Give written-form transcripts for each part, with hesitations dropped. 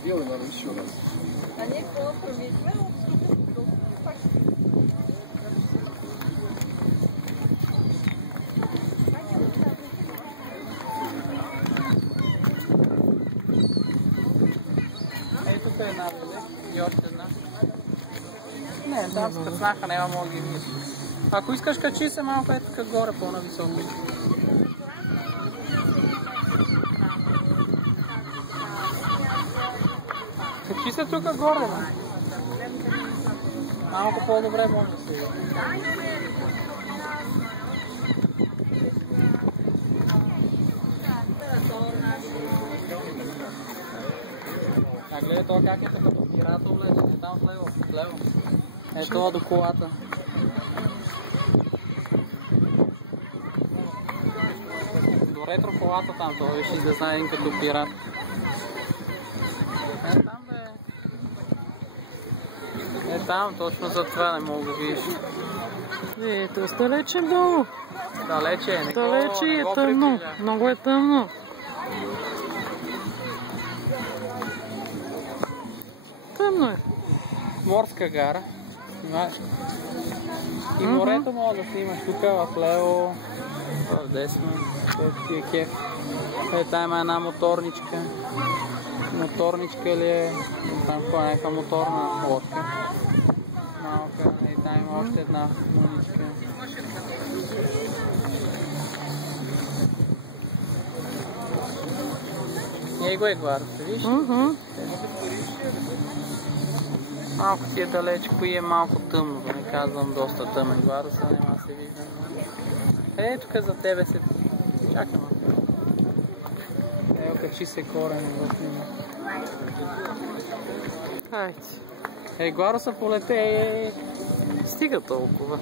Сделай нам еще раз. Они просто видны, Ето тук е една бъде и още една. Не, там скъснаха, няма мога ги видиш. Ако искаш, качи се малко е тук горе по-нависоко. Качи се тук горе, бе. Малко по-добре може да се види. А гледай това как е като пирата облечен, е там влево. Е това до колата. До ретро колата там, това виж излезна един като пират. Е там бе. Е там, точно за това не мога да видиш. Ето, далече долу. Далече е, Далече е тъмно, много е тъмно. Тъмно е. Морска гара. Снимаш. И морето мога да снимаш тук в лево, в десно. Ти е кеф. Е, там има една моторничка. Моторничка ли е? Там кой е някаква моторна лодка. Малка. И там има още една моничка. Ей го е Гваро, се виж? Малко си е далечко и е малко тъмно, да не казвам доста тъмен Гваруса, нема се вижда. Е, тук за тебе се... Чакай малко. Ео, качи се корен в него. Хайде. Ей, Гваруса полете, стига толкова.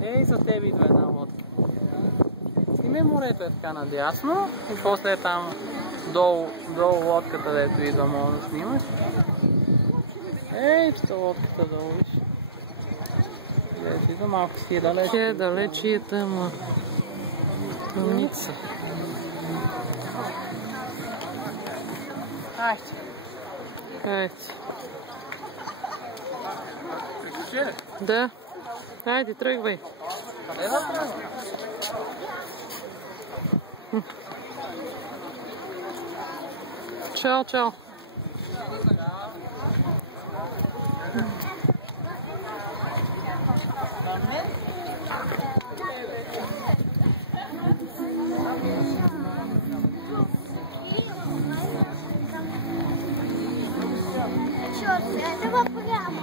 Ей, за тебе идва една лодка. Снимай морето е така надясно и после е там долу лодката, дето идва, може да снимаш. Ей, че лодката долу, виж. Дето идва, малко си е далеч. Че е далеч и е тъмно. Тъмница. Хайде. Хайде. Приключи ли? Да. Хайде, тръгвай. Къде да тръгвам? Чао, чао. Черт, этого прямо.